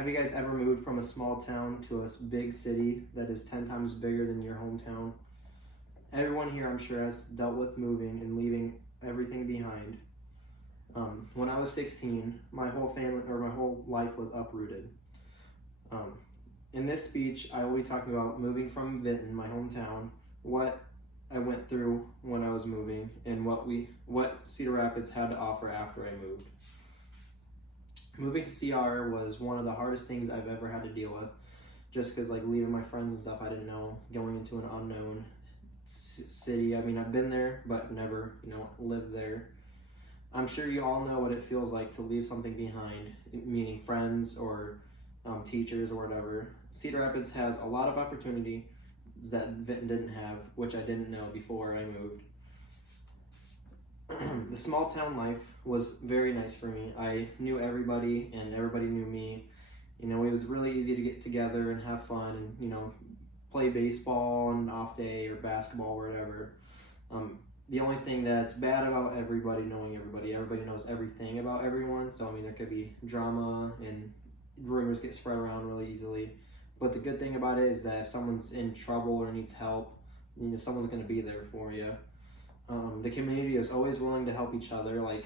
Have you guys ever moved from a small town to a big city that is 10 times bigger than your hometown? Everyone here, I'm sure, has dealt with moving and leaving everything behind. When I was 16, my whole family or my whole life was uprooted. Um, in this speech, I will be talking about moving from Vinton, my hometown, what I went through when I was moving, and what Cedar Rapids had to offer after I moved. Moving to CR was one of the hardest things I've ever had to deal with, just because like leaving my friends and stuff I didn't know, going into an unknown city. I mean, I've been there, but never, lived there. I'm sure you all know what it feels like to leave something behind, meaning friends or teachers or whatever. Cedar Rapids has a lot of opportunity that Vinton didn't have, which I didn't know before I moved. The small town life was very nice for me. I knew everybody and everybody knew me. It was really easy to get together and have fun and, play baseball on an off day or basketball or whatever. The only thing that's bad about everybody knowing everybody knows everything about everyone. So, there could be drama and rumors get spread around really easily. But the good thing about it is that if someone's in trouble or needs help, someone's going to be there for you. The community is always willing to help each other. A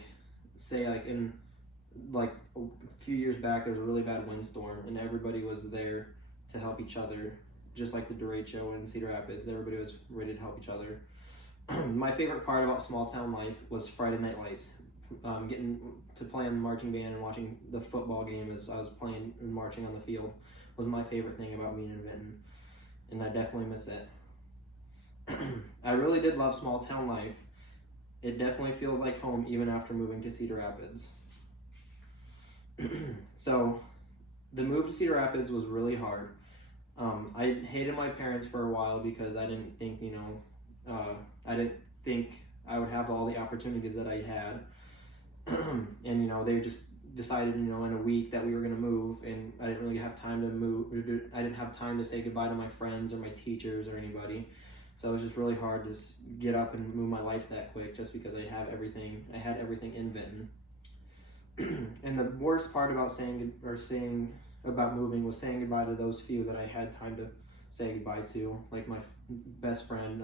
few years back, there was a really bad windstorm, and everybody was there to help each other, just like the derecho in Cedar Rapids. Everybody was ready to help each other. My favorite part about small town life was Friday night lights. Getting to play in the marching band and watching the football game as I was playing and marching on the field was my favorite thing about being in Vinton, and I definitely miss it. I really did love small town life. It definitely feels like home even after moving to Cedar Rapids. So the move to Cedar Rapids was really hard. I hated my parents for a while because I didn't think, I didn't think I would have all the opportunities that I had. And, they just decided, in a week that we were going to move, and I didn't really have time to move. I didn't have time to say goodbye to my friends or my teachers or anybody. So it was just really hard to get up and move my life that quick just because I had everything in Vinton. And the worst part about about moving was saying goodbye to those few that I had time to say goodbye to, like my best friends,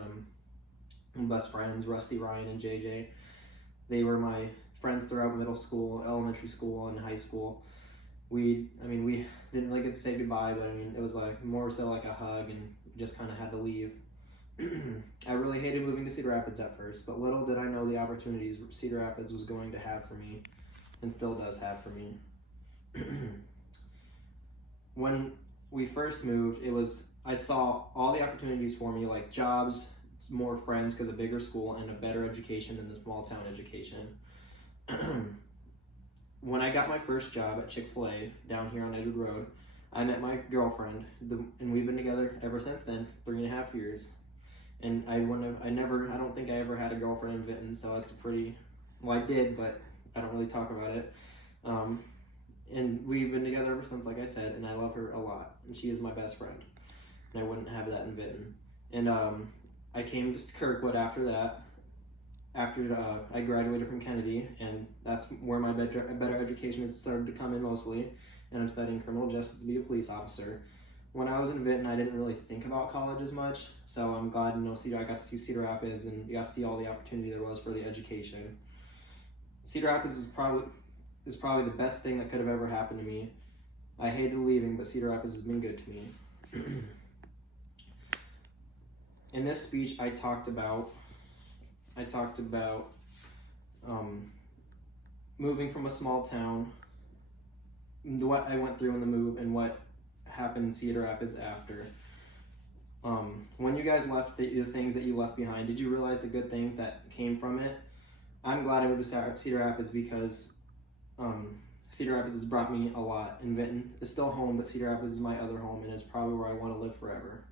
Rusty, Ryan, and JJ. They were my friends throughout middle school, elementary school, and high school. We didn't really get to say goodbye, but it was more so like a hug, and we just kind of had to leave. I really hated moving to Cedar Rapids at first, but little did I know the opportunities Cedar Rapids was going to have for me, and still does have for me. When we first moved, I saw all the opportunities for me, like jobs, more friends because a bigger school, and a better education than the small town education. When I got my first job at Chick-fil-A down here on Edgewood Road, I met my girlfriend, and we've been together ever since then, 3.5 years. And I don't think I ever had a girlfriend in Vinton, so it's I did, but I don't really talk about it. And we've been together ever since, like I said, and I love her a lot, and she is my best friend. And I wouldn't have that in Vinton. And I came to Kirkwood after that, after I graduated from Kennedy, and that's where my better education has started to come in mostly, and I'm studying criminal justice to be a police officer. When I was in Vinton, I didn't really think about college as much, so I'm glad I got to see Cedar Rapids, and you got to see all the opportunity there was for the education. Cedar Rapids is probably the best thing that could have ever happened to me. I hated leaving, but Cedar Rapids has been good to me. In this speech, I talked about moving from a small town, what I went through in the move, and what happened in Cedar Rapids after. When you guys left the things that you left behind, did you realize the good things that came from it? I'm glad I moved to Cedar Rapids because Cedar Rapids has brought me a lot, and Vinton is still home, but Cedar Rapids is my other home, and it's probably where I want to live forever.